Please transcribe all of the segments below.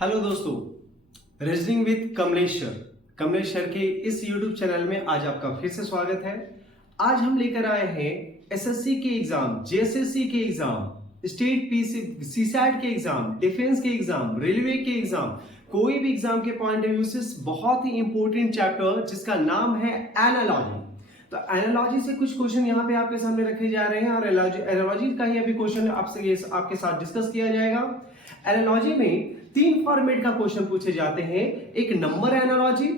Hello दोस्तों, reasoning with Kamleshwar के इस YouTube चैनल में आज आपका फिर से स्वागत है। आज हम लेकर आए हैं एसएससी के एग्जाम, जेएसएससी के एग्जाम, स्टेट सीसैट के एग्जाम, डिफेंस के एग्जाम, रेलवे के एग्जाम, कोई भी एग्जाम के पॉइंट ऑफ व्यू से बहुत ही इंपॉर्टेंट चैप्टर जिसका नाम है एनालॉजी। तो एनालॉजी से कुछ क्वेश्चन यहाँ पे आपके सामने रखे जा रहे हैं और एनालॉजी का ही अभी क्वेश्चन आपके साथ डिस्कस किया जाएगा। एनालॉजी में तीन फॉर्मेट का क्वेश्चन पूछे जाते हैं, एक नंबर एनालॉजी,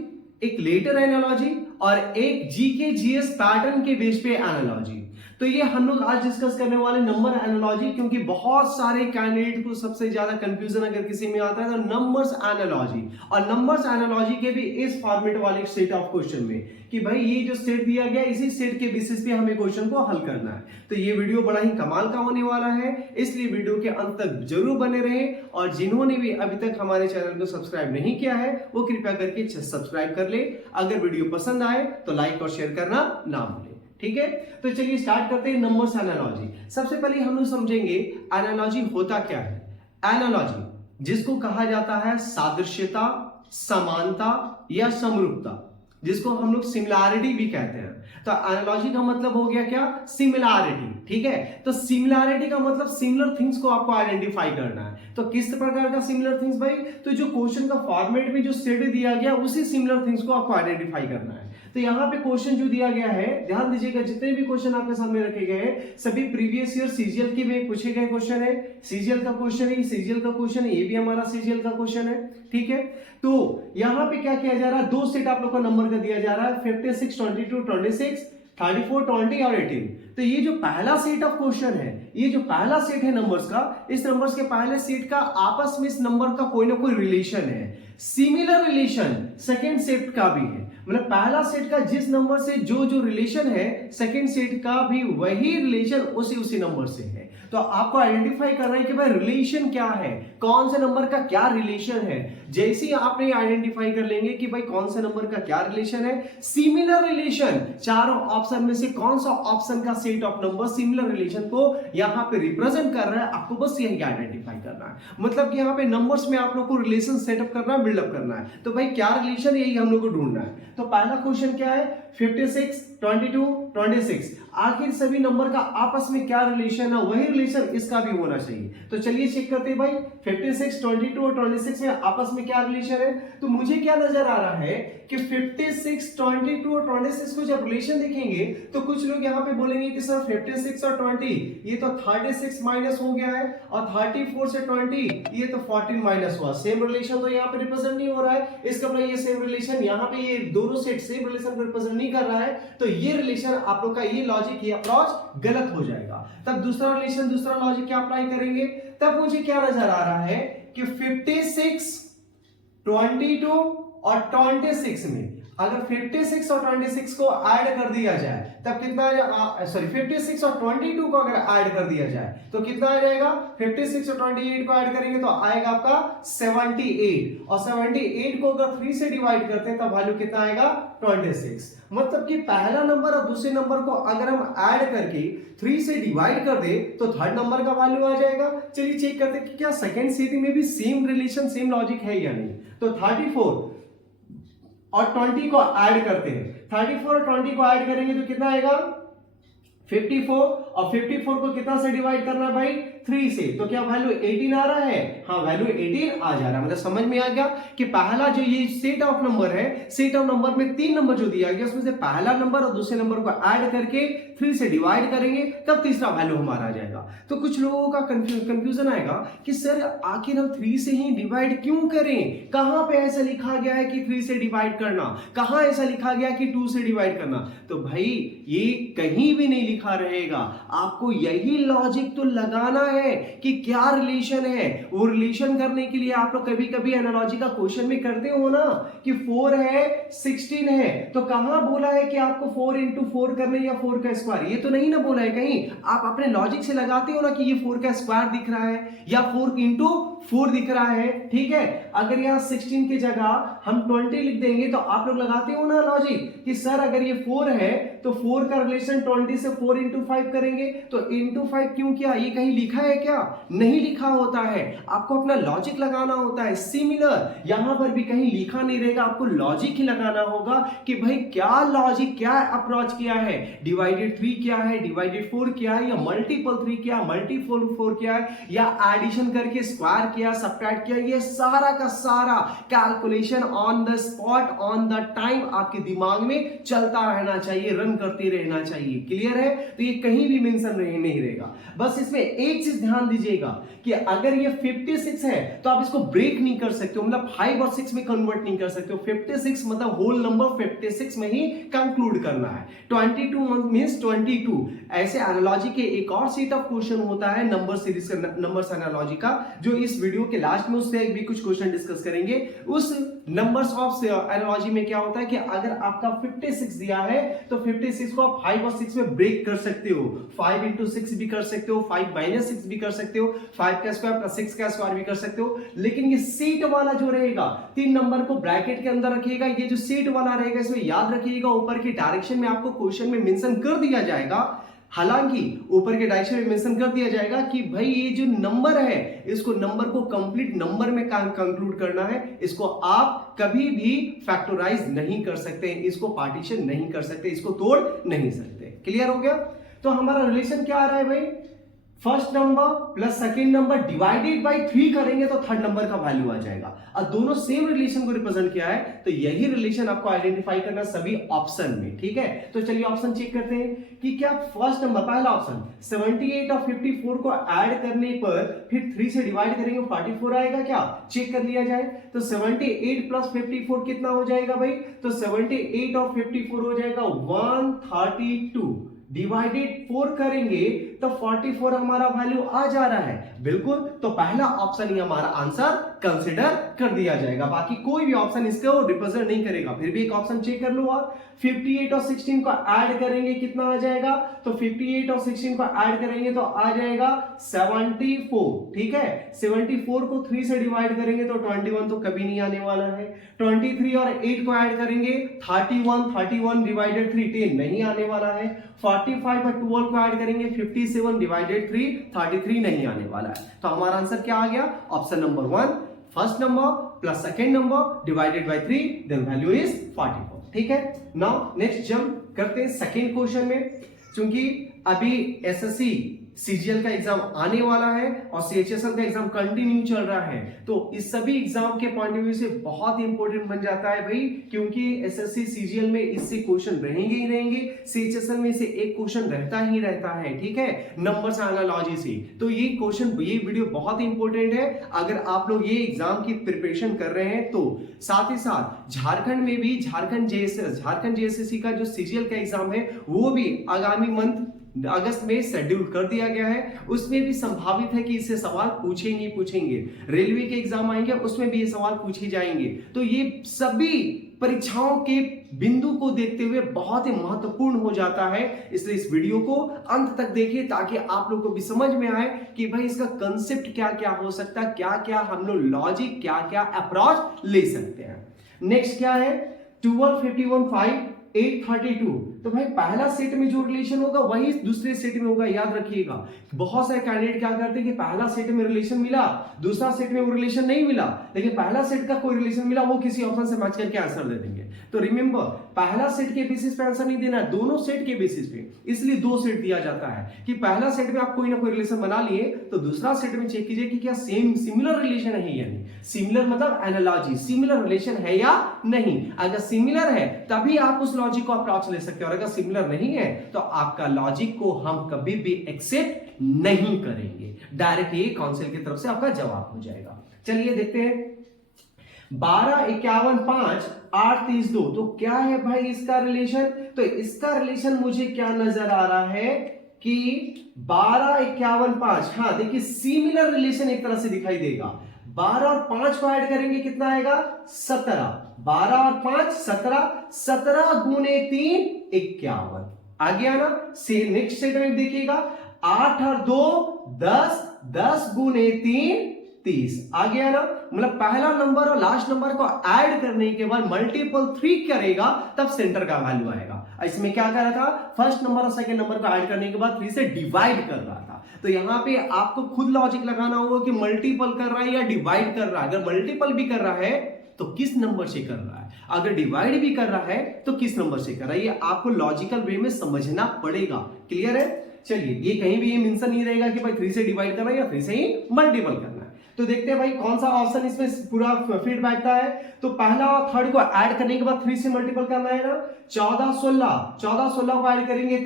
एक लेटर एनालॉजी और एक जीके जीएस पैटर्न के बेस पे एनालॉजी। तो ये हम लोग आज डिस्कस करने वाले नंबर एनालॉजी, क्योंकि बहुत सारे कैंडिडेट को सबसे ज्यादा कंफ्यूजन अगर किसी में आता है तो नंबर्स एनालॉजी, और नंबर्स एनालॉजी के भी इस फॉर्मेट वाले सेट ऑफ क्वेश्चन में कि भाई ये जो सेट दिया गया इसी सेट के बेसिस पे हमें क्वेश्चन को हल करना है। तो ये वीडियो बड़ा ही कमाल का होने वाला है, इसलिए वीडियो के अंत तक जरूर बने रहें। और जिन्होंने भी अभी तक हमारे चैनल को सब्सक्राइब नहीं किया है वो कृपया करके सब्सक्राइब कर ले। अगर वीडियो पसंद आए तो लाइक और शेयर करना ना भूलें, ठीक है। तो चलिए स्टार्ट करते हैं नंबर्स एनालॉजी। सबसे पहले हम लोग समझेंगे एनालॉजी होता क्या है। एनालॉजी जिसको कहा जाता है सादृश्यता, समानता या समरूपता, जिसको हम लोग सिमिलैरिटी भी कहते हैं। तो एनालॉजी का मतलब हो गया क्या? सिमिलैरिटी, ठीक है। तो सिमिलैरिटी का मतलब सिमिलर थिंग्स को आपको आइडेंटिफाई करना है। तो किस प्रकार का सिमिलर थिंग्स भाई? तो जो क्वेश्चन का फॉर्मेट में जो सेट दिया गया उसी सिमिलर थिंग्स को आपको आइडेंटिफाई करना है। तो यहाँ पे क्वेश्चन जो दिया गया है, ध्यान दीजिएगा, जितने भी क्वेश्चन आपके सामने रखे गए हैं सभी प्रीवियस ईयर सीजीएल के में पूछे गए क्वेश्चन है। सीजीएल का क्वेश्चन है, सीजीएल का क्वेश्चन है, ये भी हमारा सीजीएल का क्वेश्चन है, ठीक है। तो यहाँ पे क्या किया जा रहा है, दो सेट आप लोग का नंबर का दिया जा रहा है, 56, 22, 26, 34, 20 और 18। तो ये जो पहला सेट ऑफ क्वेश्चन है, ये जो पहला सेट है नंबर्स का, इस नंबर्स के पहले सेट का आपस में इस नंबर का कोई ना कोई रिलेशन है। सिमिलर रिलेशन सेकंड सेट का भी है, मतलब पहला सेट का जिस नंबर से जो जो रिलेशन है सेकंड सेट का भी वही रिलेशन उसी नंबर से है। तो आपको आइडेंटिफाई करना है कि भाई रिलेशन क्या है, कौन से नंबर का क्या रिलेशन है। जैसे ही आप ये आइडेंटिफाई कर लेंगे कि भाई कौन से नंबर का क्या रिलेशन है, सिमिलर रिलेशन, चारों ऑप्शन में से कौन सा ऑप्शन का set of number similar relation को यहां पे रिप्रेजेंट कर रहा है, आपको बस यही आइडेंटिफाई करना है। मतलब कि यहां पे नंबर्स में आप लोग को रिलेशन सेटअप करना है, बिल्डअप करना है। तो भाई क्या रिलेशन, यही हम लोग को ढूंढना है। तो पहला क्वेश्चन क्या है, 56, 22, 26, आखिर सभी नंबर का आपस में क्या रिलेशन है, वही रिलेशन इसका भी होना चाहिए। तो चलिए चेक करते हैं भाई 56, 22 और 26 में आपस में क्या रिलेशन है। तो मुझे क्या नजर आ रहा है कि 56, 22 और 26 को जब रिलेशन देखेंगे तो कुछ लोग यहाँ पे बोलेंगे कि सर 56 और 20 ये तो 36 माइनस हो गया है, और 34 से 20 ये तो 14 माइनस हुआ। सेम रिलेशन तो यहाँ पे रिप्रेजेंट नहीं हो रहा है, इसका मतलब ये सेम रिलेशन यहाँ पे ये दोनों सेट सेम रिलेशन को रिप्रेजेंट नहीं कर रहा है। तो ये रिलेशन आप लोग का ये लॉजिक, ये अप्रोच गलत हो जाएगा। तब दूसरा रिलेशन, दूसरा लॉजिक क्या अप्लाई करेंगे, तब मुझे क्या नजर आ रहा है कि 56, 22 और 26 में अगर 56 और 26 को ऐड कर दिया जाए तब कितना आ जाएगा, सॉरी 56 और 22 को अगर ऐड कर दिया जाए तो कितना आ जाएगा, 56 और 28 को ऐड करेंगे तो आएगा आपका 78, और 78 को अगर 3 से डिवाइड करते हैं तब वैल्यू कितना आएगा, 26। मतलब कि पहला नंबर और दूसरे नंबर को अगर हम ऐड करके 3 से डिवाइड कर दे तो थर्ड नंबर का वैल्यू आ जाएगा। चलिए चेक करते हैं कि क्या सेकंड सेट में भी सेम रिलेशन, सेम लॉजिक है या नहीं। तो 34 और 20 को ऐड करते हैं, 34 और 20 को ऐड करेंगे तो कितना आएगा, 54, और 54 को कितना से डिवाइड करना है भाई, 3 से। तो क्या वैल्यू 18 आ रहा है, हाँ वैल्यू 18 आ जा रहा है। मतलब समझ में आ गया कि पहला जो ये सेट ऑफ नंबर है, सेट ऑफ नंबर में 3 नंबर जो दिया गया उसमें से पहला नंबर और दूसरे नंबर को ऐड करके 3 से डिवाइड करेंगे तब तीसरा वैल्यू हमारा आ जाएगा। तो कुछ लोगों का कंफ्यूजन आएगा कि सर आखिर हम 3 से ही डिवाइड क्यों करें, कहां पे ऐसा लिखा गया है कि 3 से डिवाइड करना, कहां ऐसा लिखा गया कि 2 से डिवाइड करना। तो भाई ये कहीं भी नहीं लिखा रहेगा, आपको यही लॉजिक तो लगाना है कि क्या रिलेशन है। वो रिलेशन करने के लिए आप लोग कभी कभी एनालॉजी का क्वेश्चन में करते हो ना कि 4 है 16 है, तो कहां बोला है कि आपको 4 into 4 करने या 4 का स्क्वायर, ये तो नहीं ना बोला है कहीं। आप अपने लॉजिक से लगाते हो ना कि ये 4 का स्क्वायर दिख रहा है या 4 into 4 दिख रहा है, ठीक है। अगर यहाँ 16 की जगह हम 20 लिख देंगे तो आप लोग लगाते हो ना लॉजिक कि सर अगर ये 4 है तो 4 का रिलेशन 20 से 4 into 5 करेंगे, तो into 5 क्यों किया, ये कहीं लिखा है क्या? नहीं लिखा होता है, आपको अपना लॉजिक लगाना होता है। सिमिलर यहां पर भी कहीं लिखा नहीं रहेगा, आपको लॉजिक ही लगाना होगा कि भाई क्या लॉजिक, क्या अप्रोच किया है, डिवाइडेड 3 क्या है, डिवाइडेड 4 क्या है, या मल्टीपल 3 क्या, मल्टीपल 4 क्या है, या एडिशन करके स्क्वायर किया, सबट्रैक्ट किया। ये सारा का सारा calculation on the spot, on the time आपके दिमाग में चलता रहना चाहिए, रन करते रहना चाहिए। क्लियर है? तो ये कहीं भी मेंशन नहीं रहेगा। बस इसमें एक चीज ध्यान दीजिएगा कि अगर ये 56 है तो आप इसको ब्रेक नहीं कर सकते हो, मतलब 5 और 6 में कन्वर्ट नहीं कर सकते हो। 56 मतलब होल नंबर 56 में ही कंक्लूड करना है। 22 मींस 22। ऐसे एनालॉजी के एक और सेट ऑफ क्वेश्चन होता है नंबर सीरीज का, नंबर्स एनालॉजी का, जो इस वीडियो के लास्ट में उससे भी कुछ क्वेश्चन डिस्कस करेंगे। उस नंबर्स ऑफ एनालॉजी में क्या होता है कि अगर आपका 56 दिया है तो 56 को आप 5 और 6 में ब्रेक कर सकते हो। 5 इंटू 6 भी कर सकते हो, 5 माइनस 6 भी कर सकते हो, 5 का स्क्वायर प्लस 6 का स्क्वायर भी कर सकते हो। लेकिन ये सेट वाला जो रहेगा, 3 नंबर को ब्रैकेट के अंदर रखिएगा। ये जो सेट वाला रहेगा इसमें याद रखिएगा ऊपर की डायरेक्शन में आपको क्वेश्चन में मेंशन कर दिया जाएगा। हालांकि ऊपर के डायरेक्शन में मेंशन कर दिया जाएगा कि भाई ये जो नंबर है, इसको नंबर को कंप्लीट नंबर में कंक्लूड करना है। इसको आप कभी भी फैक्टराइज नहीं कर सकते, इसको पार्टीशन नहीं कर सकते, इसको तोड़ नहीं सकते। क्लियर हो गया? तो हमारा रिलेशन क्या आ रहा है भाई? First number plus second number divided by 3 करेंगे तो थर्ड नंबर का वैल्यू आ जाएगा। और दोनों सेम रिलेशन को रिप्रेजेंट किया है, तो यही रिलेशन आपको आइडेंटिफाई करना सभी ऑप्शन में। ठीक है, तो चलिए ऑप्शन चेक करते हैं कि क्या फर्स्ट नंबर, पहला ऑप्शन 78 और 54 को ऐड करने पर फिर 3 से डिवाइड करेंगे 44 आएगा क्या? चेक कर लिया जाए। तो 78 प्लस 54 कितना हो जाएगा भाई? तो 78 और 54 हो जाएगा 132। डिवाइडेड 4 करेंगे तो 44 हमारा वैल्यू आ जा रहा है। बिल्कुल, तो पहला ऑप्शन ही हमारा आंसर कंसीडर कर दिया जाएगा। बाकी कोई भी ऑप्शन इसको रिप्रेजेंट नहीं करेगा। फिर भी एक ऑप्शन चेक कर लो आप। 58 और 16 को ऐड करेंगे कितना आ जाएगा? तो 58 और 16 को ऐड करेंगे तो आ जाएगा 74। ठीक है, 74 को 3 से डिवाइड करेंगे तो 21 तो कभी नहीं आने वाला है। 23 और 8 को ऐड करेंगे 31 डिवाइडेड 3 10 नहीं आने वाला है। 45 और 12 को ऐड करेंगे 57 डिवाइडेड 3 33 नहीं आने वाला है। तो हमारा आंसर क्या आ गया? Option number 1, first number plus second number divided by 3, then value is 44। ठीक है, नाउ नेक्स्ट जंप करते हैं सेकेंड क्वेश्चन में। क्योंकि अभी एसएससी सीजीएल का एग्जाम आने वाला है और सीएचएसएल का एग्जाम कंटिन्यू चल रहा है, तो इस सभी एग्जाम के पॉइंट ऑफ व्यू से बहुत इंपॉर्टेंट बन जाता है भाई। क्योंकि एसएससी सीजीएल में इससे क्वेश्चन रहेंगे ही रहेंगे, सीएचएसएल में से एक क्वेश्चन रहता ही रहता है। ठीक है, नंबर्स एनालॉजी से। तो ये क्वेश्चन, ये वीडियो बहुत इंपॉर्टेंट है। अगर आप लोग ये एग्जाम की प्रिपरेशन कर रहे हैं तो साथ ही साथ झारखंड में भी झारखंड जेएसएससी का जो सीजीएल का एग्जाम है वो भी आगामी मंथ अगस्त में शेड्यूल कर दिया गया है। उसमें भी संभावित है कि इससे सवाल पूछेंगे। रेलवे के एग्जाम आएंगे उसमें भी ये सवाल पूछे जाएंगे। तो ये सभी परीक्षाओं के बिंदु को देखते हुए बहुत ही महत्वपूर्ण हो जाता है। इसलिए इस वीडियो को अंत तक देखिए ताकि आप लोग को भी समझ में आए कि भाई इसका कंसेप्ट क्या क्या हो सकता है, क्या क्या हम लोग लॉजिक, क्या क्या अप्रोच ले सकते हैं। नेक्स्ट क्या है? 12 51 5 832। तो भाई पहला सेट में जो रिलेशन होगा वही दूसरे सेट में होगा। याद रखिएगा, बहुत सारे कैंडिडेट क्या करते हैं कि पहला सेट में रिलेशन मिला, दूसरा सेट में वो रिलेशन नहीं मिला, लेकिन पहला सेट का कोई रिलेशन मिला, वो किसी ऑप्शन से मैच करके आंसर दे देंगे। तो रिमेंबर, पहला सेट के बेसिस पे आंसर नहीं देना है, दोनों सेट के बेसिस पे। इसलिए 2 सेट दिया जाता है कि पहला सेट में आप कोई ना कोई रिलेशन बना लिए तो दूसरा सेट में चेक कीजिए कि क्या सेम सिमिलर रिलेशन है या नहीं। सिमिलर मतलब एनालॉजी, सिमिलर रिलेशन है या नहीं। अगर सिमिलर है तभी आप उस लॉजिक को अप्रोच ले सकते हो, और अगर सिमिलर नहीं है तो आपका लॉजिक को हम कभी भी एक्सेप्ट नहीं करेंगे। डायरेक्ट ये काउंसिल की तरफ से आपका जवाब हो जाएगा। चलिए देखते हैं। 12 51 5 8 30 2। तो क्या है भाई इसका रिलेशन? तो इसका रिलेशन मुझे क्या नजर आ रहा है कि 12 51 5, हाँ देखिए सिमिलर रिलेशन एक तरह से दिखाई देगा। 12 और 5 को ऐड करेंगे कितना आएगा? 17। 12 और 5 17, 17 गुने 3 51। आ गया ना? से नेक्स्ट सेट में देखिएगा, 8 और 2 10, 10 गुने 3 30। आ गया ना? मतलब पहला नंबर और लास्ट नंबर को ऐड करने के बाद मल्टीपल 3 करेगा तब सेंटर का वैल्यू आएगा। इसमें क्या कर रहा था? फर्स्ट नंबर और सेकंड नंबर को ऐड करने के बाद 3 से डिवाइड कर रहा था। तो यहाँ पे आपको खुद लॉजिक लगाना होगा कि मल्टीपल कर रहा है या डिवाइड कर रहा है। अगर मल्टीपल भी कर रहा है तो किस नंबर से कर रहा है, अगर डिवाइड भी कर रहा है तो किस नंबर से कर रहा है, ये आपको लॉजिकल वे में समझना पड़ेगा। क्लियर है? चलिए, ये कहीं भी ये मेंशन नहीं रहेगा कि भाई 3 से डिवाइड करना है या 3 से ही मल्टीपल करना है। तो देखते हैं भाई कौन सा ऑप्शन इसमें पूरा फिट बैठता है। तो पहला और थर्ड को ऐड करने के बाद 3 से मल्टीपल करना है ना। 14 16 को ऐड करेंगे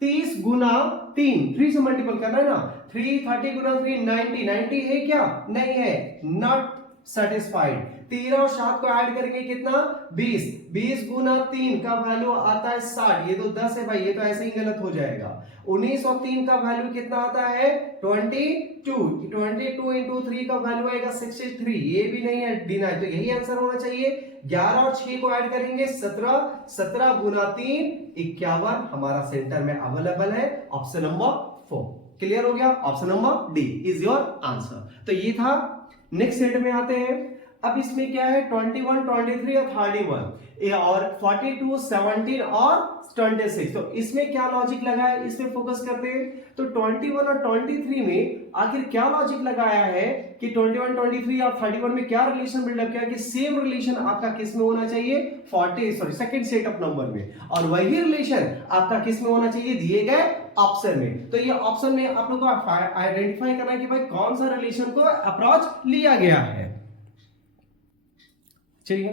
30 गुना 3 से मल्टीपल करना है ना। 30 गुना 3 90 है क्या? नहीं है, नॉट सेटिस्फाइड। 13 और 7 को ऐड करेंगे कितना? 20 गुना 3 का वैल्यू आता है 60। ये तो 10 है भाई, ये तो ऐसे ही गलत हो जाएगा। 19 और 3 का वैल्यू कितना आता है? 22 इंटू 3 का वैल्यू आएगा 63। ये भी नहीं है, डिनाई, तो यही आंसर होना चाहिए। 11 और 6 को ऐड करेंगे 17 गुना 3 51 हमारा सेंटर में अवेलेबल है। ऑप्शन नंबर 4 क्लियर हो गया। Option number D is your answer. तो ये था। नेक्स्ट सेट में आते हैं। अब इसमें क्या है? 21 23 और 31 और 42 17 और 26। तो इसमें क्या लॉजिक लगाया है, इसमें फोकस करते हैं। तो 21 और 23 में आखिर क्या लॉजिक लगाया है कि 21 23 और 31 में क्या रिलेशन बिल्डअप किया कि सेम रिलेशन आपका किस में होना चाहिए? सेकंड सेट ऑफ नंबर में, और वही रिलेशन आपका किस में होना चाहिए? दिए गए ऑप्शन में। तो ये ऑप्शन में आप लोग को आइडेंटिफाई करना है कि भाई कौन सा रिलेशन को अप्रोच लिया गया है। चलिए,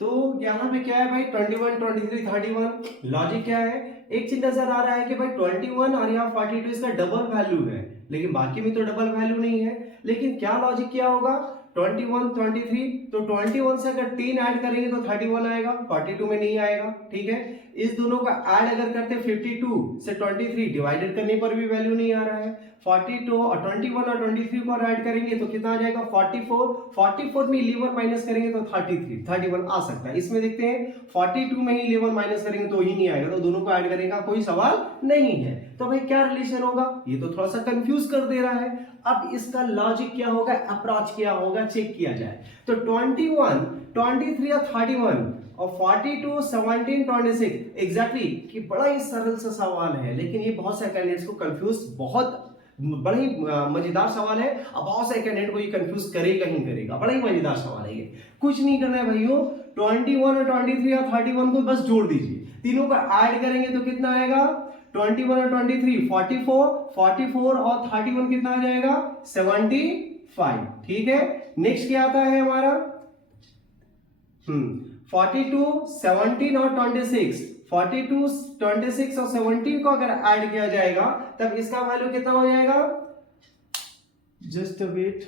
तो यहां पे क्या है भाई? 21 23 31 लॉजिक क्या है? एक चीज नजर आ रहा है कि भाई 21 और यहाँ 42 इसका डबल वैल्यू है, लेकिन बाकी में तो डबल वैल्यू नहीं है। लेकिन क्या लॉजिक क्या होगा? 21 23, तो 21 से अगर 3 ऐड करेंगे तो 31 आएगा, 42 में नहीं आएगा। ठीक है, इस दोनों का ऐड अगर करते 52 से 23 डिवाइडेड करने पर भी वैल्यू नहीं आ रहा है। 42 और 21 और 23 को ऐड करेंगे तो कितना आ जाएगा? 44 में 11 माइनस करेंगे तो 31 आ सकता है। इसमें देखते हैं 42 में ही 11 माइनस करेंगे तो ही नहीं आएगा, तो दोनों को ऐड करेगा कोई सवाल नहीं है। तो भाई क्या रिलेशन होगा? ये तो थोड़ा सा कंफ्यूज कर दे रहा है। अब इसका लॉजिक क्या होगा, अप्रोच क्या होगा, चेक किया जाए। तो 21 23 और 31 और 42 17 26 एग्जैक्टली कि बड़ा ही सरल सा सवाल है, लेकिन ये बहुत से कैंडिडेट्स को कंफ्यूज, बहुत बड़ा ही मजेदार सवाल है। अब बहुत से कैंडिडेट को ये कंफ्यूज करेगा ही करेगा। बड़ा ही मजेदार सवाल है ये। कुछ नहीं करना है भाइयों, 21 और 23 और 31 को बस जोड़ दीजिए। तीनों को ऐड करेंगे तो कितना आएगा? 21 और 23 44 और 31 कितना आ जाएगा? 75। ठीक है, नेक्स्ट क्या आता है हमारा? 42 17 और 26 42 26 और 17 को अगर ऐड किया जाएगा तब इसका वैल्यू कितना हो जाएगा? जस्ट वेट,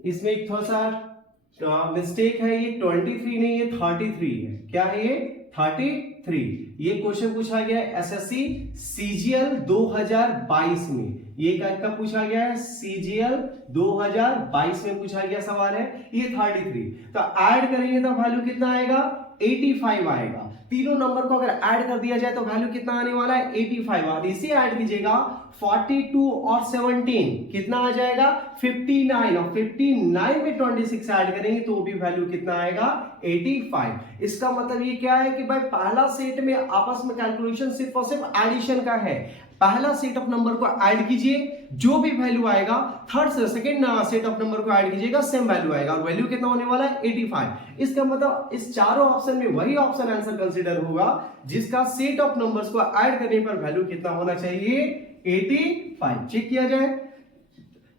इसमें एक थोड़ा सा मिस्टेक है। ये 23 नहीं, ये 33 है। क्या है ये? 33। ये क्वेश्चन पूछा गया है एसएससी सीजीएल 2022 में। ये कब पूछा गया है? सीजीएल 2022 में पूछा गया सवाल है। ये 33, तो ऐड करेंगे तो वैल्यू कितना आएगा? 85 आएगा। तीनों नंबर को अगर ऐड कर दिया जाए तो वैल्यू कितना आने वाला है? 85। और इसे ऐड कीजिएगा 42 और 17 कितना आ जाएगा? 59। और 59 में 26 ऐड करेंगे तो भी वैल्यू कितना आएगा? 85। इसका मतलब ये क्या है कि भाई पहला सेट में आपस में कैलकुलेशन सिर्फ और सिर्फ एडिशन का है। पहला सेट ऑफ नंबर को ऐड कीजिए, जो भी वैल्यू आएगा सेकंड सेट ऑफ नंबर को ऐड कीजिएगा, सेम वैल्यू आएगा। और वैल्यू कितना होने वाला है? 85। इसका मतलब इस चारों ऑप्शन में वही ऑप्शन आंसर कंसीडर होगा जिसका सेट ऑफ नंबर्स को ऐड करने पर वैल्यू कितना होना चाहिए? 85। चेक किया जाए।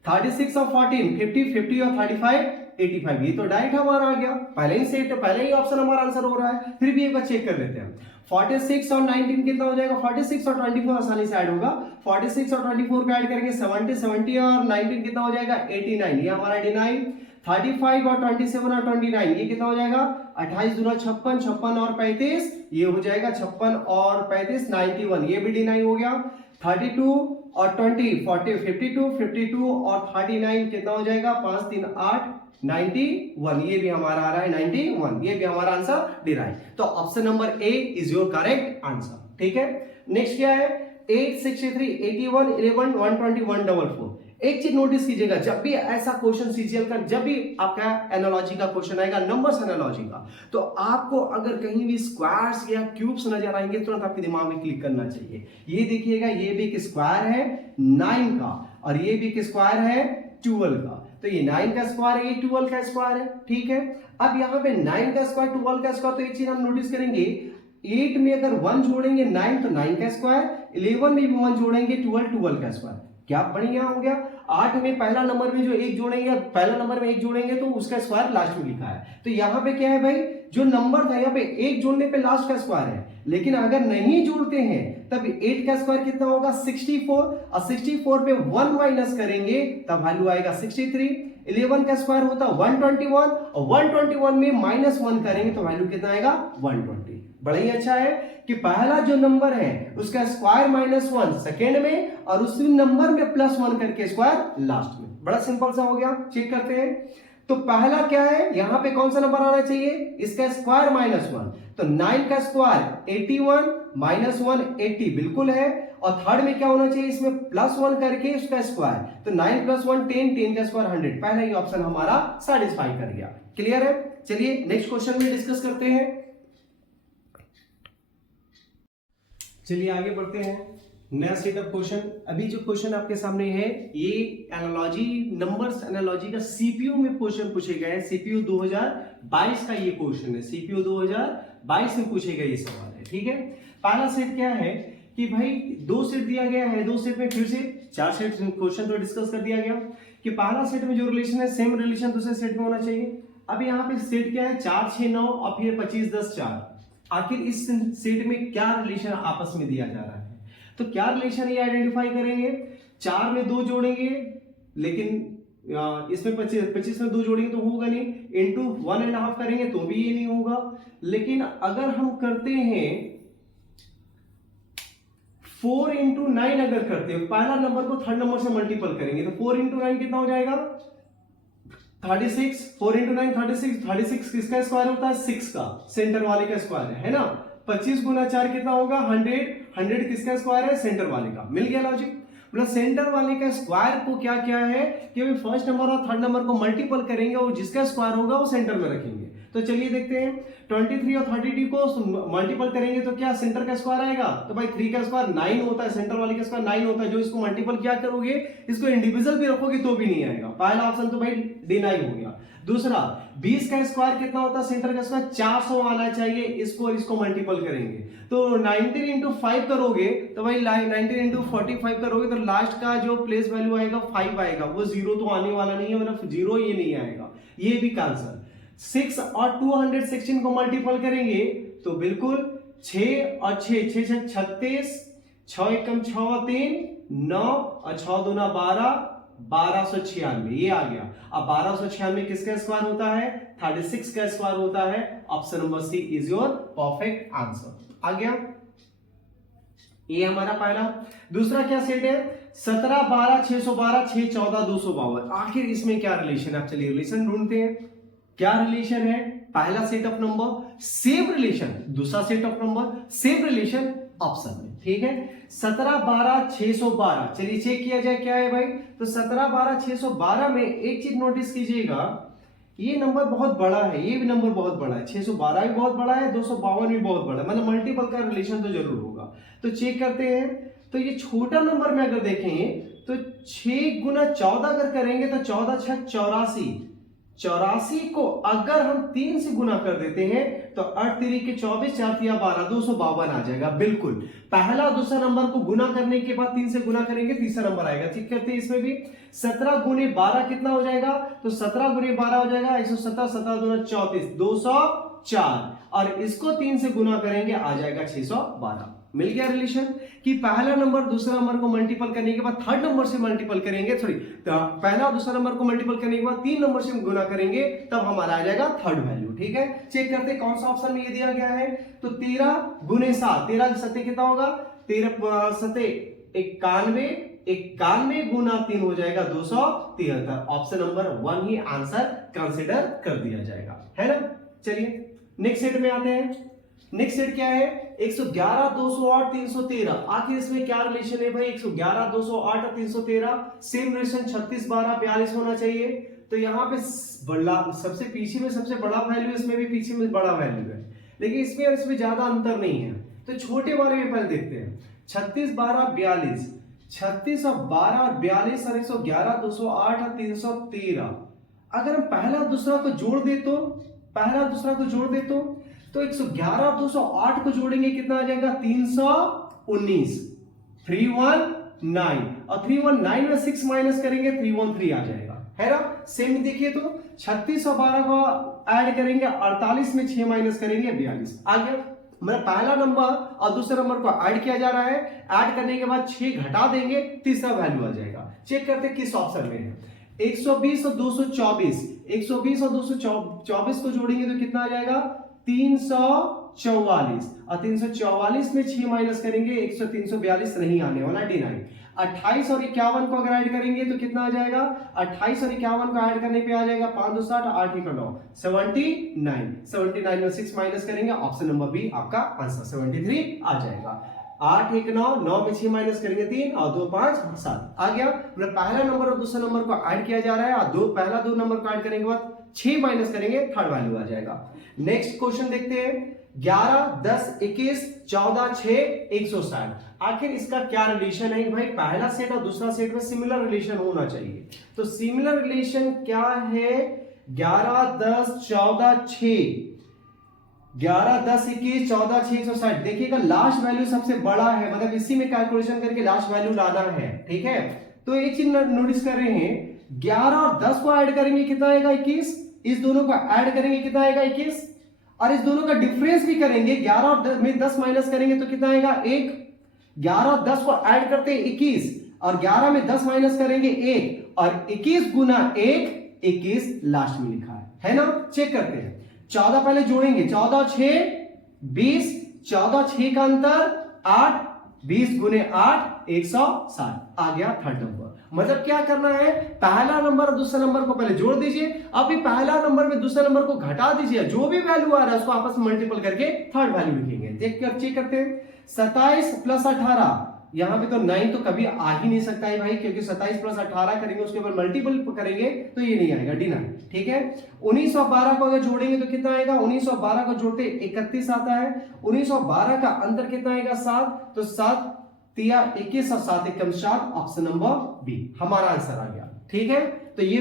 36 और 14 50 और 35 85। ये तो डायरेक्ट हमारा आ गया, पहले ही ऑप्शन हमारा आंसर हो रहा है। फिर भी एक बार चेक कर लेते हैं। 46 और 19 कितना हो जाएगा? 46 और 24 आसानी से ऐड होगा। 46 और 24 को ऐड करेंगे 70 और 19 कितना हो जाएगा? 89। ये हमारा 89। 35 और 27 और 29 ये कितना हो जाएगा? 28 दूना 56, 56 और 35 ये हो जाएगा 56 और 35 91। ये भी 9 हो गया। 32 और 20 40 52 और 39 कितना हो जाएगा? 5 3 8 91। ये भी हमारा आ रहा है 91। ये भी हमारा आंसर डिराइव। तो option number A is your correct answer. ठीक है, नेक्स्ट क्या है? 8 63 81 11 120 144 एक चीज नोटिस कीजिएगा, जब भी ऐसा क्वेश्चन सीजीएल का, जब भी आपका एनालॉजी का क्वेश्चन आएगा, नंबर्स एनालॉजी का, तो आपको अगर कहीं भी स्क्वायर्स या क्यूब्स नजर आएंगे तुरंत आपके दिमाग में क्लिक करना चाहिए। ये देखिएगा, ये भी एक स्क्वायर है 9 का और ये भी एक स्क्वायर है 12 का, तो ये 9 का स्क्वायर है, ये 12 का स्क्वायर है, ठीक है। अब यहाँ पे 9 का स्क्वायर 12 का स्क्वायर, तो एक चीज हम नोटिस करेंगे, 8 में अगर 1 जोड़ेंगे 9 तो 9 का स्क्वायर, 11 में भी 1 जोड़ेंगे 12 का स्क्वायर, क्या बढ़िया हो गया। 8 में पहला नंबर में जो 1 जोड़ेंगे, पहला नंबर में 1 जोड़ेंगे तो उसका स्क्वायर लास्ट में लिखा है, तो यहाँ पे क्या है भाई, जो नंबर था यहाँ पे 1 जोड़ने पे लास्ट का स्क्वायर है, लेकिन अगर नहीं जोड़ते हैं तब 8 का स्क्वायर कितना होगा 64, और 64 पे 1 माइनस करेंगे तब वैल्यू आएगा 63। 11 का स्क्वायर होता 121 और 121 में -1 करेंगे तो वैल्यू कितना आएगा 120। बड़ा ही अच्छा है कि पहला जो नंबर है उसका स्क्वायर -1 सेकेंड में और उसी नंबर में +1 करके स्क्वायर लास्ट में। बड़ा सिंपल सा हो गया, चेक करते हैं। तो पहला क्या है, यहां पे कौन सा नंबर आना चाहिए, इसका स्क्वायर -1, तो 9 का स्क्वायर 81 -1 80 बिल्कुल है, और थर्ड में क्या होना चाहिए, इसमें +1 करके उसका स्क्वायर, तो 9 + 1 10, 10 का स्क्वायर 100। पहला ही ऑप्शन हमारा सेटिस्फाई कर गया। क्लियर है, चलिए नेक्स्ट क्वेश्चन में डिस्कस करते हैं। चलिए आगे बढ़ते हैं, नया सेट ऑफ क्वेश्चन। अभी जो क्वेश्चन आपके सामने है ये एनालॉजी, नंबर्स एनालॉजी का सीपीयू में क्वेश्चन पूछे गए हैं। सीपीयू 2022 का ये क्वेश्चन है, सीपीयू 2022 में पूछे गए ये सवाल है, ठीक है। पहला सेट क्या है कि भाई 2 सेट दिया गया है, 2 सेट में फिर से 4 सेट क्वेश्चन तो डिस्कस कर दिया गया कि पहला सेट में जो रिलेशन है सेम रिलेशन दूसरे सेट में होना चाहिए। अब यहाँ पे सेट क्या है 4 6 9 और फिर 25 10 4। आखिर इस सेट में क्या रिलेशन आपस में दिया जा रहा है, तो क्या रिलेशन ये आइडेंटिफाई करेंगे। 4 में 2 जोड़ेंगे, लेकिन इसमें 25 में 2 जोड़ेंगे तो होगा नहीं, इंटू 1.5 करेंगे तो भी ये नहीं होगा। लेकिन अगर हम करते हैं 4 × 9 अगर करते हैं, पहला नंबर को थर्ड नंबर से मल्टीपल करेंगे तो 4 × 9 कितना हो जाएगा 36। 4 × 9 36, 36 किसका स्क्वायर होता है 6 का, सेंटर वाले का स्क्वायर है ना। 25 × 4 कितना होगा 100, 100 किसका स्क्वायर है सेंटर वाले का। मिल गया लॉजिक, मतलब सेंटर वाले का स्क्वायर को क्या क्या है कि फर्स्ट नंबर और थर्ड नंबर को मल्टीपल करेंगे और जिसका स्क्वायर होगा वो सेंटर में रखेंगे। तो चलिए देखते हैं 23 और 32 को मल्टीपल करेंगे तो क्या सेंटर का स्क्वायर आएगा, तो भाई 3 का स्क्वायर 9 होता है, सेंटर वाले का स्क्वायर 9 होता है। जो इसको मल्टीपल क्या करोगे, इसको इंडिविजुअल भी रखोगे तो भी नहीं आएगा। पहला ऑप्शन तो भाई डिनाई हो गया। दूसरा 20 का स्क्वायर कितना होता है, सेंटर का स्क्वायर 400 आना चाहिए, इसको और इसको मल्टीपल करेंगे तो 19 × 5 करोगे तो भाई 19 × 45 करोगे तो लास्ट का जो प्लेस वैल्यू आएगा 5 आएगा, वो 0 तो आने वाला नहीं है, मतलब 0 ये नहीं आएगा, ये भी कैंसर। 6 और 216 को मल्टीपल करेंगे तो बिल्कुल 6 और 6 6 6 36, 6 एकम 6 और 3 9 और 6 दूना 12, 1296 ये आ गया। अब 1296 किसका स्क्वायर होता है 36 का स्क्वायर होता है। Option number C is your perfect answer. आ गया, ये हमारा पहला। दूसरा क्या सेट है 17 12 612 6 14 252। आखिर इसमें क्या रिलेशन है, आप चलिए रिलेशन ढूंढते हैं। क्या रिलेशन है, पहला set of number same relation, दूसरा set of number same relation option में, ठीक है। 17 12 612, चलिए चेक किया जाए क्या है भाई। तो 17 12 612 में एक चीज नोटिस कीजिएगा, ये नंबर बहुत बड़ा है, ये भी नंबर बहुत बड़ा है, 612 भी बहुत बड़ा है, 252 भी बहुत बड़ा है, मतलब मल्टीपल का रिलेशन तो जरूर होगा। तो चेक करते हैं, तो ये छोटा नंबर में अगर देखें तो 6 × 14 अगर करेंगे तो 14 6 84, 84 को अगर हम 3 से गुना कर देते हैं तो 8 3 के 24, 4 3 12, 252 आ जाएगा। बिल्कुल पहला और दूसरा नंबर को गुना करने के बाद 3 से गुना करेंगे तीसरा नंबर आएगा। चेक करते हैं इसमें भी 17 × 12 कितना हो जाएगा, तो 17 × 12 हो जाएगा 117, 17 दूना 34, 204, और इसको 3 से गुना करेंगे आ जाएगा 612। मिल गया रिलेशन कि पहला नंबर दूसरा नंबर को मल्टीपल करने के बाद थर्ड नंबर से मल्टीपल करेंगे, सॉरी पहला और दूसरा नंबर को मल्टीपल करने के बाद 3 नंबर से गुना करेंगे तब हमारा आ जाएगा थर्ड वैल्यू, ठीक है। चेक करते हैं कौन सा ऑप्शन में ये दिया गया है। तो 13 × 7, 13 के 7 कितना होगा 13 7 91, 91 × 3 हो जाएगा 273। ऑप्शन नंबर 1 ही आंसर कंसिडर कर दिया जाएगा, है ना। चलिए नेक्स्ट सेट में आते हैं। नेक्स्ट सेट क्या है 111 208 313, आखिर इसमें क्या रिलेशन है भाई? 111 208 और 313 सेम रिलेशन 36 12 42 होना चाहिए। तो यहाँ पे सबसे पीछे में सबसे बड़ा वैल्यू, इसमें भी पीछे में बड़ा वैल्यू है, लेकिन इसमें और इसमें ज्यादा अंतर नहीं है। तो छोटे वाले में पहले देखते हैं। 36 12 42, 36 और 12 और 42 और 111 208 और 313, अगर हम पहला दूसरा को जोड़ दे तो 111 और 208 को जोड़ेंगे कितना आ जाएगा? 319, 319, और 319 में 6 माइनस करेंगे 313 आ जाएगा, है ना? सेम देखिए तो 36 और 12 को ऐड करेंगे, 48 में 6 माइनस करेंगे 42 आ गया। मतलब पहला नंबर और दूसरे नंबर को ऐड किया जा रहा है, ऐड करने के बाद 6 घटा देंगे, तीसरा वैल्यू आ जाएगा। चेक करते हैं किस ऑप्शन में है। 120 और 224, 120 और 224 को जोड़ेंगे तो कितना आ जाएगा? 344, और 344 में 6 माइनस करेंगे 342 नहीं आने वाला, डिनाइन। 28 और 51 को अगर ऐड करेंगे तो कितना आ जाएगा? 28 और 51 को ऐड करने पे आ जाएगा 5 2 60 8 1 9 79, 79 में 6 माइनस करेंगे, ऑप्शन नंबर बी आपका आंसर 73 आ जाएगा। 8 1 9, 9 में 6 माइनस करेंगे 3 और 2 5 7 आ गया। मतलब पहला नंबर और दूसरा नंबर को ऐड किया जा रहा है, और पहला दो नंबर को ऐड करने के बाद 6 माइनस करेंगे, थर्ड वैल्यू आ जाएगा। नेक्स्ट क्वेश्चन देखते हैं। 11 10 21 14 6 160, आखिर इसका क्या रिलेशन है भाई? पहला सेट और दूसरा सेट में सिमिलर रिलेशन होना चाहिए। तो सिमिलर रिलेशन क्या है? 11 10 14 6, 11 10 21 14 6 160। देखिएगा लास्ट वैल्यू सबसे बड़ा है, मतलब इसी में कैलकुलेशन करके लास्ट वैल्यू लाना है, ठीक है? तो एक चीज नोटिस कर रहे हैं, 11 और 10 को ऐड करेंगे कितना आएगा? 21, इस दोनों को ऐड करेंगे कितना आएगा? 21, और इस दोनों का डिफरेंस भी करेंगे, 11 और 10 में 10 माइनस करेंगे तो कितना आएगा? 1। 11 और 10 को ऐड करते हैं 21, और 11 में 10 माइनस करेंगे 1, और 21 गुना 1 21 लास्ट में लिखा है ना? चेक करते हैं। 14 पहले जोड़ेंगे, 14 6 20, 14 6 का अंतर 8, 20 गुने 8 160 आ गया थर्ड नंबर। मतलब क्या करना है? पहला नंबर और दूसरा नंबर को पहले जोड़ दीजिए, अभी पहला नंबर में दूसरा नंबर को घटा दीजिए, जो भी वैल्यू आ रहा है उसको आपस में मल्टीपल करके थर्ड वैल्यू लिखेंगे। देखकर चेक करते हैं। 27 प्लस 18, यहां पे तो 9 तो कभी आ ही नहीं सकता है भाई, क्योंकि 27 प्लस 18 करेंगे उसके ऊपर मल्टीपल करेंगे तो ये नहीं आएगा, डी9, ठीक है? 19 और 12 को अगर जोड़ेंगे तो कितना आएगा? 19 और 12 को जोड़ते 31 आता है। 19 और 12 का अंतर कितना आएगा? 7, तो 7 तिया 21 और 7 एकम 7, ऑप्शन नंबर बी हमारा आंसर आ गया, ठीक है? तो ये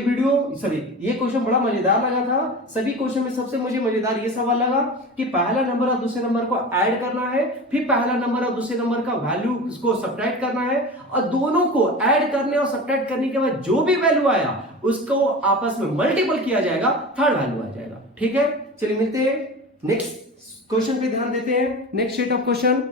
ये क्वेश्चन बड़ा मजेदार लगा था। सभी क्वेश्चन में सबसे मुझे मजेदार ये सवाल लगा कि पहला नंबर और दूसरे नंबर को ऐड करना है, फिर पहला नंबर और दूसरे नंबर का वैल्यू को सब्ट्रैक्ट करना है, और दोनों को ऐड करने और सब्ट्रैक्ट करने के बाद जो भी वैल्यू आया उसको आपस में मल्टीपल किया जाएगा, थर्ड वैल्यू आ जाएगा, ठीक है? चलिए मिलते हैं नेक्स्ट क्वेश्चन पे ध्यान देते हैं। नेक्स्ट सेट ऑफ क्वेश्चन,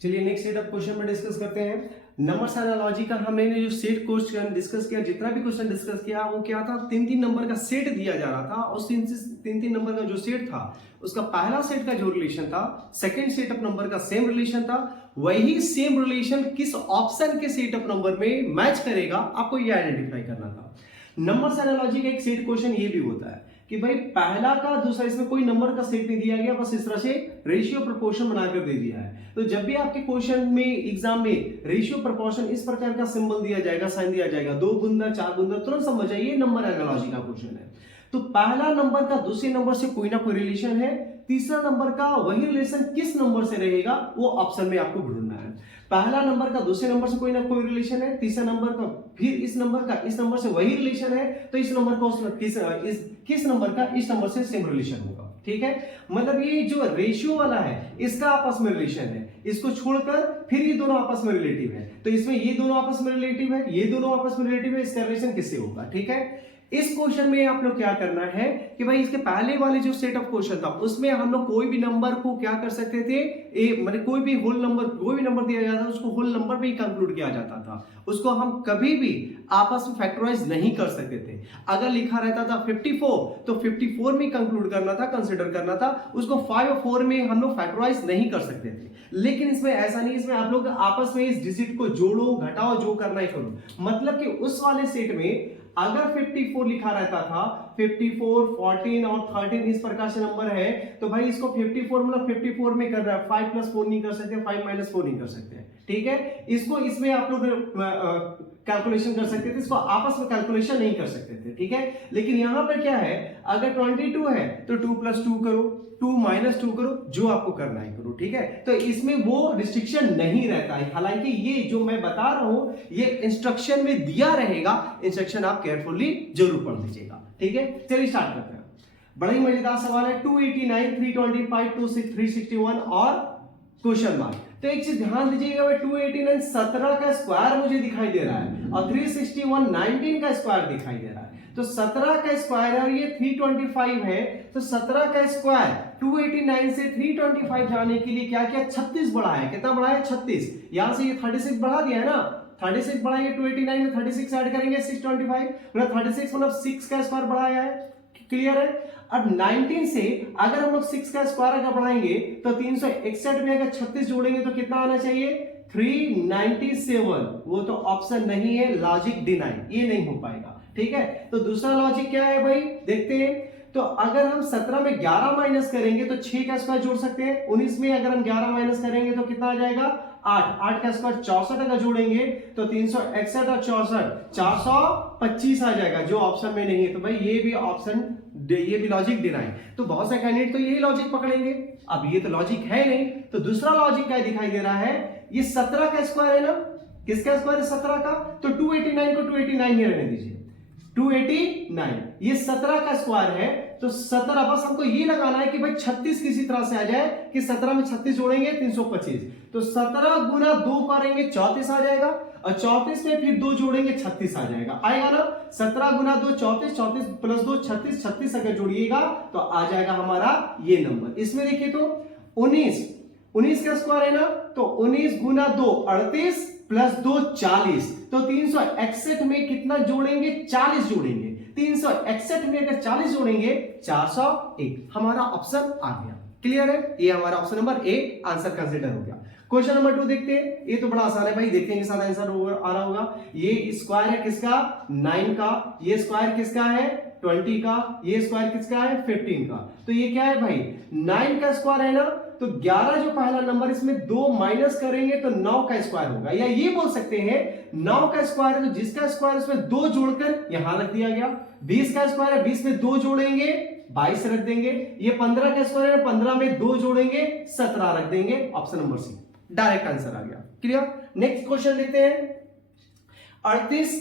चलिए नेक्स्ट सेट ऑफ क्वेश्चन में डिस्कस करते हैं। नंबर्स एनालॉजी का हमने जो सेट क्वेश्चन डिस्कस किया, जितना भी क्वेश्चन डिस्कस किया वो क्या था? 3-3 नंबर का सेट दिया जा रहा था, और 3-3 नंबर का जो सेट था उसका पहला सेट का जो रिलेशन था सेकंड सेट ऑफ नंबर का सेम रिलेशन था, वही सेम रिलेशन किस ऑप्शन के सेट ऑफ नंबर में मैच करेगा आपको ये आइडेंटिफाई करना था। नंबर्स एनालॉजी का एक सेट क्वेश्चन ये भी होता है कि भाई पहला का दूसरा, इसमें कोई नंबर का सेट नहीं दिया गया, बस इस तरह से रेशियो प्रोपोर्शन बनाकर दे दिया है। तो जब भी आपके क्वेश्चन में एग्जाम में रेशियो प्रोपोर्शन इस प्रकार का सिंबल दिया जाएगा, साइन दिया जाएगा, 2 गुना 4 गुना, तुरंत समझ जाइए नंबर एनालॉजी का क्वेश्चन है। तो पहला नंबर का दूसरे नंबर से कोई ना कोई रिलेशन है, तीसरा नंबर का वही रिलेशन किस नंबर से रहेगा वो ऑप्शन में आपको ढूंढना है। पहला नंबर का दूसरे नंबर से कोई ना कोई रिलेशन है, तीसरा नंबर का फिर इस नंबर का इस नंबर से वही रिलेशन है, तो इस नंबर का किस नंबर का इस नंबर से सेम रिलेशन होगा, ठीक है? मतलब ये जो रेशियो वाला है इसका आपस में रिलेशन है, इसको छोड़कर फिर ये दोनों आपस में रिलेटिव है, तो इसमें ये दोनों आपस में रिलेटिव है, ये दोनों आपस में रिलेटिव है, इसका रिलेशन किससे होगा, ठीक है? इस क्वेश्चन में आप लोग क्या करना है कि भाई इसके पहले वाले जो सेट ऑफ क्वेश्चन था उसमें हम लोग कोई भी नंबर को क्या कर सकते थे, मतलब कोई भी होल नंबर, कोई भी नंबर दिया जाता था उसको होल नंबर में ही कंक्लूड किया जाता था, उसको हम कभी भी आपस में फैक्टराइज नहीं कर सकते थे। अगर लिखा रहता था 54 तो 54 में कंक्लूड करना था, कंसिडर करना था, उसको 5 और 4 में हम लोग फैक्टराइज नहीं कर सकते थे। लेकिन इसमें ऐसा नहीं, इसमें आप लोग आपस में इस डिजिट को जोड़ो घटाओ, जो करना है करो। मतलब कि उस वाले सेट में अगर 54 लिखा रहता था, 54, 14 और 13 इस प्रकार से नंबर है, तो भाई इसको 54 मतलब 54 में कर रहा है, 5 + 4 नहीं कर सकते, 5 - 4 नहीं कर सकते, ठीक है। इसको इसमें आप लोग कैलकुलेशन कर सकते थे, इसको आपस में कैलकुलेशन नहीं कर सकते थे, ठीक है। लेकिन यहां पर क्या है, अगर 22 है तो 2 + 2 करो, 2 - 2 करो, जो आपको करना है करो, ठीक है। तो इसमें वो रिस्ट्रिक्शन नहीं रहता है। हालांकि ये जो मैं बता रहा हूं ये इंस्ट्रक्शन में दिया रहेगा, इंस्ट्रक्शन आप केयरफुली जरूर पढ़ लीजिएगा, ठीक है। चलिए स्टार्ट करते हैं। बड़ा ही मजेदार सवाल है, 289, 325, 361 और क्वेश्चन मार्क। तो एक चीज ध्यान दीजिएगा, 289 17 का स्क्वायर मुझे दिखाई दे रहा है और 361 19 का स्क्वायर दिखाई दे रहा है। तो 17 का स्क्वायर है और ये 325 है, तो 17 का स्क्वायर 289 से 325 जाने के लिए क्या किया, 36 बढ़ाया। कितना बढ़ाया, 36। यहां से ये 36 बढ़ा दिया है ना, 36 बढ़ाएंगे 289 में, 36 ऐड करेंगे 625, मतलब 36 मतलब 6 का स्क्वायर बढ़ाया है, क्लियर है। अब 19 से अगर हम लोग 6 का स्क्वायर अगर बढ़ाएंगे तो 361 में अगर 36 जोड़ेंगे तो कितना आना चाहिए, 397। वो तो ऑप्शन नहीं है, लॉजिक डिनाई, ये नहीं हो पाएगा, ठीक है। तो दूसरा लॉजिक क्या है भाई, देखते हैं। तो अगर हम 17 में 11 माइनस करेंगे तो 6 का स्क्वायर जोड़ सकते हैं। 19 में अगर हम 11 माइनस करेंगे तो कितना आ जाएगा, 8। 8 का स्क्वायर 64 अगर जोड़ेंगे तो 361 और 64 425 आ जाएगा, जो ऑप्शन में नहीं है। तो भाई ये भी ऑप्शन, ये भी लॉजिक डिनाई। तो बहुत से कैंडिडेट तो यही लॉजिक पकड़ेंगे, अब ये तो लॉजिक है नहीं। तो दूसरा लॉजिक क्या दिखाई दे रहा है, ये 17 का स्क्वायर है ना, किसका स्क्वायर है, 17 का। तो 289 को 289 ही रहने दीजिए, 289 ये 17 का स्क्वायर है। तो 17, बस हमको ये लगाना है कि भाई 36 किसी तरह से आ जाए कि 17 में 36 जोड़ेंगे 325। तो 17 गुना 2 करेंगे 34 आ जाएगा, और 34 में फिर 2 जोड़ेंगे 36 आ जाएगा, आएगा ना। 17 गुना 2 34, 34 + 2 36, 36 अगर जोड़िएगा तो आ जाएगा हमारा ये नंबर। इसमें देखिए तो 19 का स्क्वायर है ना, तो 19 गुना 2 38 + 2 40। तो 361 में कितना जोड़ेंगे, 40 जोड़ेंगे। 361 में अगर 40 जोड़ेंगे 401, हमारा ऑप्शन आ गया, क्लियर है। ये हमारा option number A answer consider हो गया। क्वेश्चन नंबर 2 देखते हैं, ये तो बड़ा आसान है भाई, देखते हैं साथ आंसर आ रहा होगा। ये स्क्वायर है किसका, 9 का, ये स्क्वायर किसका है, 20 का, ये स्क्वायर किसका है, 15 का। तो ये क्या है भाई, 9 का स्क्वायर है ना, तो 11 जो पहला नंबर, इसमें 2 माइनस करेंगे तो 9 का स्क्वायर होगा। या ये बोल सकते हैं 9 का स्क्वायर है तो जिसका स्क्वायर इसमें 2 जोड़कर यहां रख दिया गया। 20 का स्क्वायर है, 20 में 2 जोड़ेंगे 22 रख देंगे। ये 15 का स्क्वायर है, 15 में 2 जोड़ेंगे 17 रख देंगे, option number C direct answer आ गया, क्लियर। नेक्स्ट क्वेश्चन देखते हैं, 38,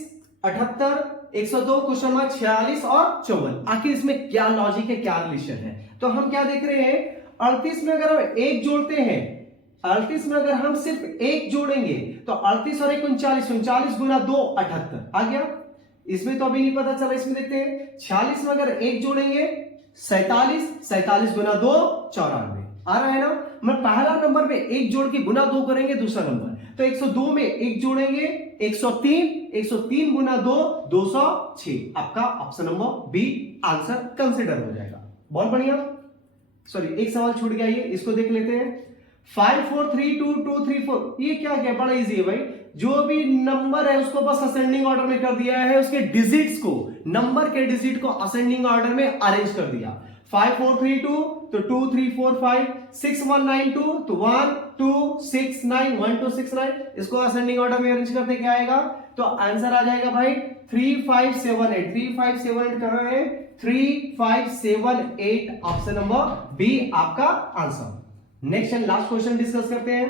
78, 102, क्वेश्चन मार्क 46 और 54। आखिर इसमें क्या लॉजिक है, क्या रिलेशन है। तो हम क्या देख रहे हैं, 38 में अगर हम 1 जोड़ते हैं, 38 में अगर हम सिर्फ 1 जोड़ेंगे तो 38 और 1 39, 39 गुना 2 78 आ गया। इसमें तो अभी नहीं पता चला, इसमें देखते हैं। 46 में अगर 1 जोड़ेंगे 47, 47 गुना 2 94 आ रहा है ना। मैं पहला नंबर में 1 जोड़ के गुना 2 करेंगे, दूसरा नंबर तो 102 में 1 जोड़ेंगे 103, 103 गुना 2 206। आपका option number B answer consider हो जाएगा। बहुत बढ़िया। सॉरी, एक सवाल छूट गया, ये इसको देख लेते हैं। 5 4 3 2 2 3 4, ये क्या क्या, बड़ा इजी है भाई। जो भी नंबर है उसको बस असेंडिंग ऑर्डर में कर दिया है, उसके डिजिट्स को, नंबर के डिजिट को असेंडिंग ऑर्डर में अरेंज कर दिया। 5 4 3 2 तो 2 3 4 5, 6 1 9 2 तो 1 2 6 9 1 2 6 9, इसको असेंडिंग ऑर्डर में अरेंज करते क्या आएगा, तो आंसर आ जाएगा भाई 3 5 7 8। 3 5 7 8 कहां है, 3 5 7 8, ऑप्शन नंबर बी आपका answer. Next and last question discuss करते हैं।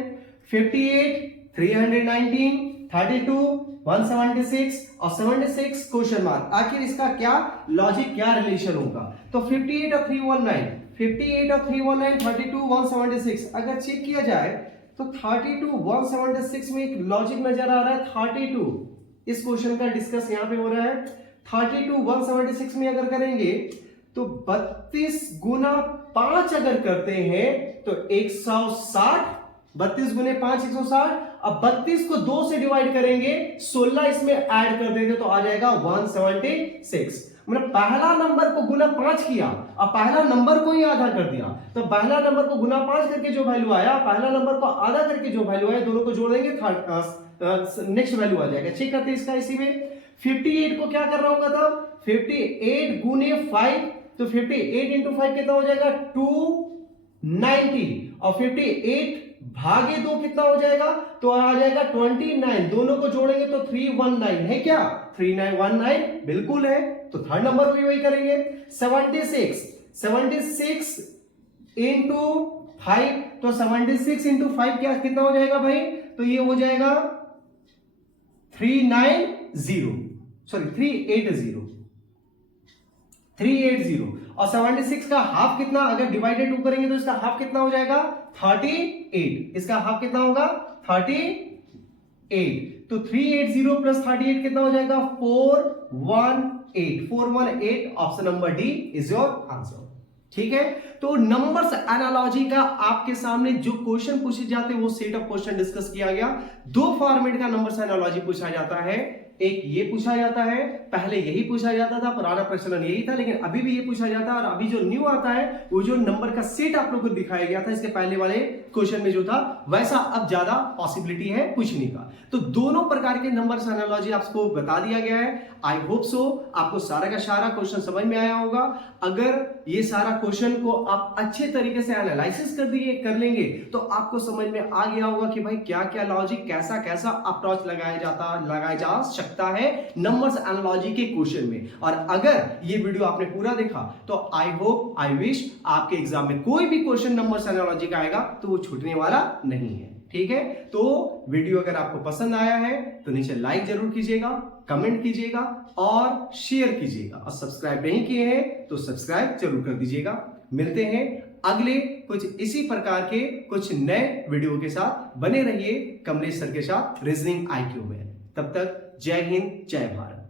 58, 319, 32, 176 और 76 क्वेश्चन मार्क। आखिर इसका क्या लॉजिक, क्या रिलेशन होगा। तो 58 और 319, 58 और 319, 32, 176 अगर चेक किया जाए तो 32, 176 में एक लॉजिक नजर आ रहा है। 32 इस क्वेश्चन का डिस्कस यहां पे हो रहा है। 32, 176 में अगर करेंगे तो 32 गुना 5 अगर करते हैं तो 160, 32 गुने 5 160। अब 32 को 2 से डिवाइड करेंगे, 16 इसमें ऐड कर देंगे तो आ जाएगा 176। मतलब पहला नंबर को गुना 5 किया और पहला नंबर को ही आधा कर दिया। तो पहला नंबर को गुना 5 करके जो वैल्यू आया, पहला नंबर को आधा करके जो वैल्यू आया, दोनों को जोड़ देंगे, नेक्स्ट वैल्यू आ जाएगा। चेक करते हैं इसका। इसी में 58 को क्या कर रहा होगा तब 58 गुने 5, तो 58 इंटू 5 कितना हो जाएगा 290, और 58 भागे 2 कितना हो जाएगा, तो आ जाएगा 29, दोनों को जोड़ेंगे तो 319 है क्या, 3919 बिल्कुल है। तो थर्ड नंबर भी वही करेंगे। 76 इंटू 5, तो 76 इंटू 5 क्या कितना हो जाएगा भाई, तो ये हो जाएगा 380 और 76 का हाफ कितना, अगर डिवाइडेड 2 करेंगे तो इसका हाफ कितना हो जाएगा 38, इसका हाफ कितना होगा 38, तो 380 प्लस 38 कितना हो जाएगा 418, option number D is your answer. ठीक है, तो नंबर्स एनालॉजी का आपके सामने जो क्वेश्चन पूछे जाते हैं वो सेट ऑफ क्वेश्चन डिस्कस किया गया। दो फॉर्मेट का नंबर्स एनालॉजी पूछा जाता है, एक ये पूछा जाता है, पहले यही पूछा जाता था, पुराना प्रचलन यही था, लेकिन अभी भी ये पूछा जाता है, और अभी जो न्यू आता है वो जो नंबर का सेट आप लोग को दिखाया गया था इसके पहले वाले क्वेश्चन में जो था वैसा अब ज्यादा पॉसिबिलिटी है पूछने का। तो दोनों प्रकार के नंबर्स एनालॉजी आपको बता दिया गया है। आई होप सो आपको सारा का सारा क्वेश्चन समझ में आया होगा। अगर ये सारा क्वेश्चन को आप अच्छे तरीके से एनालिसिस कर लेंगे तो आपको समझ में आ गया होगा कि भाई क्या क्या लॉजिक, कैसा कैसा अप्रोच लगाया जा सकता है नंबर्स एनालॉजी के क्वेश्चन में। और अगर ये वीडियो आपने पूरा देखा तो आई होप, आई विश आपके एग्जाम में कोई भी क्वेश्चन नंबर्स एनालॉजी का आएगा तो वो छूटने वाला नहीं है। ठीक है, तो वीडियो अगर आपको पसंद आया है तो नीचे लाइक जरूर कीजिएगा, कमेंट कीजिएगा और शेयर कीजिएगा, और सब्सक्राइब नहीं किए हैं तो सब्सक्राइब जरूर कर दीजिएगा। मिलते हैं अगले कुछ इसी प्रकार के कुछ नए वीडियो के साथ। बने रहिए कमलेश सर के साथ रीजनिंग IQ में। तब तक जय हिंद, जय भारत।